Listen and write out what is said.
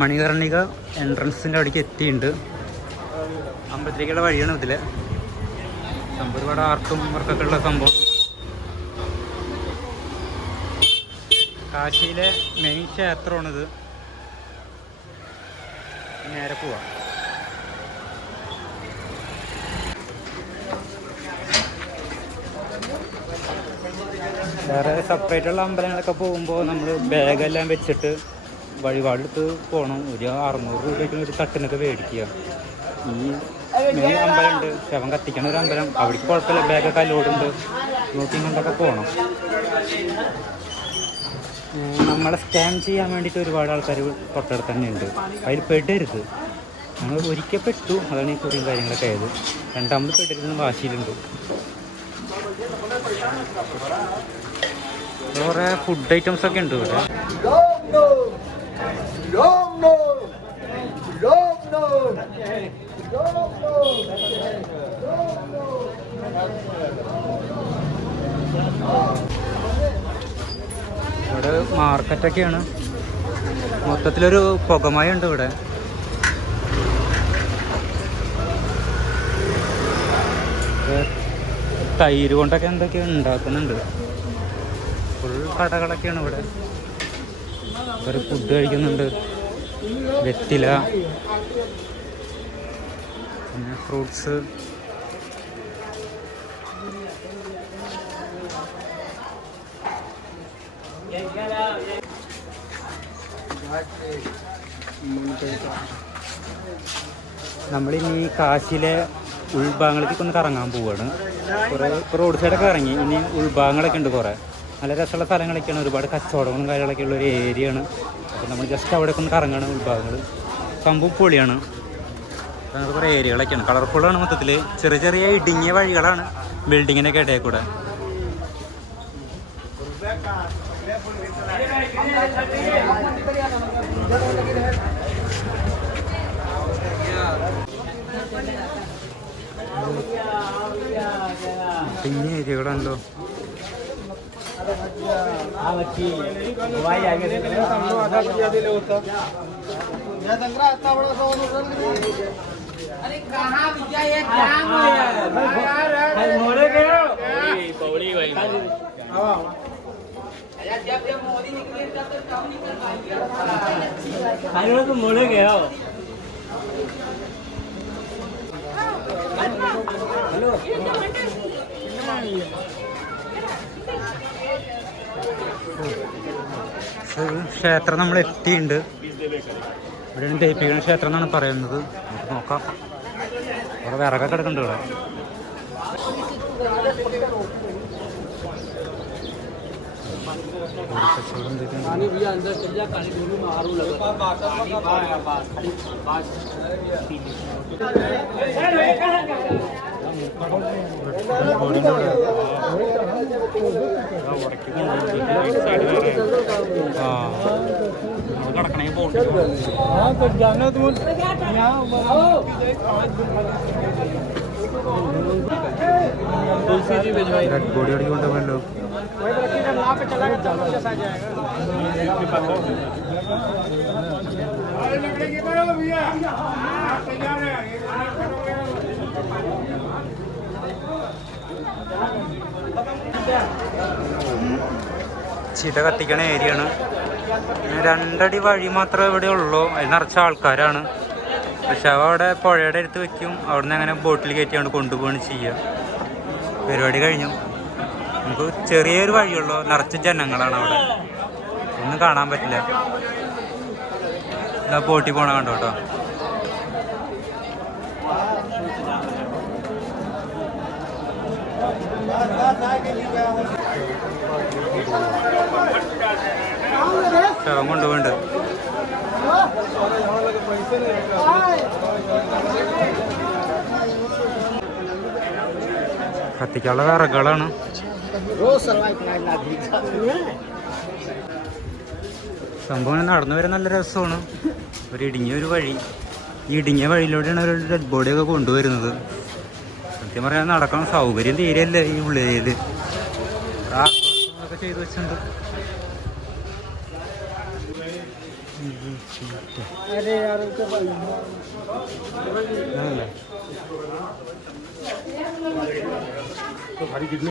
മണികർണിക എൻട്രൻസിൻ്റെ അവിടേക്ക് എത്തിയിട്ടുണ്ട്. അമ്പലത്തിലേക്കുള്ള വഴിയാണ് ഇതിൽ. സംഭവം ഒരുപാട് ആർട്ടും വർക്കൊക്കെ ഉള്ള സംഭവം. കാശിയിലെ മെയിൻ ക്ഷേത്രമാണിത്. നേരെ പോവാം. വേറെ സെപ്പറേറ്റുള്ള അമ്പലങ്ങളൊക്കെ പോകുമ്പോൾ നമ്മൾ ബാഗെല്ലാം വെച്ചിട്ട് വഴിപാടെടുത്ത് പോകണം. ഒരു 600 രൂപയ്ക്ക് ഒരു തട്ടിനൊക്കെ മേടിക്കുക. ഈ മെയിൻ അമ്പലമുണ്ട്, ശവം കത്തിക്കണ ഒരു അമ്പലം, അവിടേക്ക് കുഴപ്പമില്ല, ബാഗൊക്കെ ലോഡുണ്ട്, നോക്കിയും കൊണ്ടൊക്കെ പോകണം. നമ്മളെ സ്കാൻ ചെയ്യാൻ വേണ്ടിയിട്ട് ഒരുപാട് ആൾക്കാർ തൊട്ടടുത്ത് തന്നെ ഉണ്ട്. അതിൽ പെടരുത്. ഞങ്ങൾ ഒരിക്കൽ പെട്ടു, അതാണ് ഈ കുറിയും കാര്യങ്ങളൊക്കെ ആയത്. രണ്ടാമത് പെടരുതെന്ന് വാശിയിലുണ്ട്. കുറേ ഫുഡ് ഐറ്റംസ് ഒക്കെ ഉണ്ട് ഇവിടെ. ഇവിടെ മാർക്കറ്റൊക്കെയാണ്. മൊത്തത്തിലൊരു പുകമയം ഉണ്ട് ഇവിടെ. തൈര് കൊണ്ടൊക്കെ എന്തൊക്കെയോ ഉണ്ടാക്കുന്നുണ്ട്. ഫുൾ കടകളൊക്കെയാണ് ഇവിടെ. ഒരു ഫുഡ് കഴിക്കുന്നുണ്ട്, വെറ്റില, പിന്നെ ഫ്രൂട്ട്സ്. നമ്മളിനി കാശിയിലെ ഉൾഭാഗങ്ങളിലേക്ക് ഒന്ന് കറങ്ങാൻ പോവുകയാണ്. കുറേ റോഡ് സൈഡൊക്കെ ഇറങ്ങി. ഇനി ഉൾഭാഗങ്ങളൊക്കെ ഉണ്ട്, കുറേ നല്ല രസമുള്ള സ്ഥലങ്ങളൊക്കെയാണ്. ഒരുപാട് കച്ചവടങ്ങളും കാര്യങ്ങളൊക്കെ ഉള്ളൊരു ഏരിയയാണ്. അപ്പോൾ നമ്മൾ ജസ്റ്റ് അവിടേക്ക് ഒന്ന് കറങ്ങണം. ഉൾഭാഗങ്ങൾ സംഭവം പൊളിയാണ്. അങ്ങനെ കുറേ ഏരിയകളൊക്കെയാണ്, കളർഫുള്ളാണ്. മൊത്തത്തിൽ ചെറിയ ചെറിയ ഇടുങ്ങിയ വഴികളാണ് ബിൽഡിങ്ങിനൊക്കെ ഇടയിൽ കൂടെ. പിന്നെ ഏരിയകളാണല്ലോ. ക്ഷേത്രം നമ്മൾ എത്തിയിട്ടുണ്ട്. ഇവിടെയാണ് ദൈപ്പിക്കുന്ന ക്ഷേത്രം എന്നാണ് പറയുന്നത്. നമുക്ക് നോക്കാം. അവിടെ വിറകൊക്കെ കിടക്കുന്നുണ്ട് ഇവിടെ. കടക്കണേ പോകണ്ട. ഡെഡ് ബോഡി അടിക്ക് കൊണ്ടുപോകല്ലോ. ചിത കത്തിക്കണ ഏരിയയാണ്. 2 അടി വഴി മാത്രമേ ഇവിടെ ഉള്ളൂ. അതിൽ നിറച്ച ആൾക്കാരാണ്. പക്ഷെ അവ അവിടെ പുഴയുടെ അടുത്ത് വെക്കും. അവിടെ നിന്ന് അങ്ങനെ ബോട്ടിൽ കയറ്റിയാണ് കൊണ്ടുപോവുകയാണ് ചെയ്യുക. പരിപാടി കഴിഞ്ഞു. നമുക്ക് ചെറിയൊരു വഴിയുള്ളൂ, നിറച്ച ജനങ്ങളാണ് അവിടെ. ഒന്നും കാണാൻ പറ്റില്ല. ഇതാ ബോട്ടിൽ പോണ കണ്ടോ കേട്ടോ. ശവം കൊണ്ടുപോണ്ട്. കത്തിക്കാനുള്ള വിറകുകളാണ്. സംഭവം നടന്നു വരാൻ നല്ല രസമാണ്. ഒരു ഇടുങ്ങിയൊരു വഴി. ഈ ഇടുങ്ങിയ വഴിയിലൂടെയാണ് ഒരു ഡെഡ് ബോഡിയൊക്കെ കൊണ്ടുവരുന്നത്. സത്യം പറയാൻ നടക്കാൻ സൗകര്യം തീരെയല്ല ഈ ഉള്ളിൽ. ഒക്കെ ചെയ്തു വെച്ചിട്ടുണ്ട്. अरे यार उसके हाँ। तो भारी कितने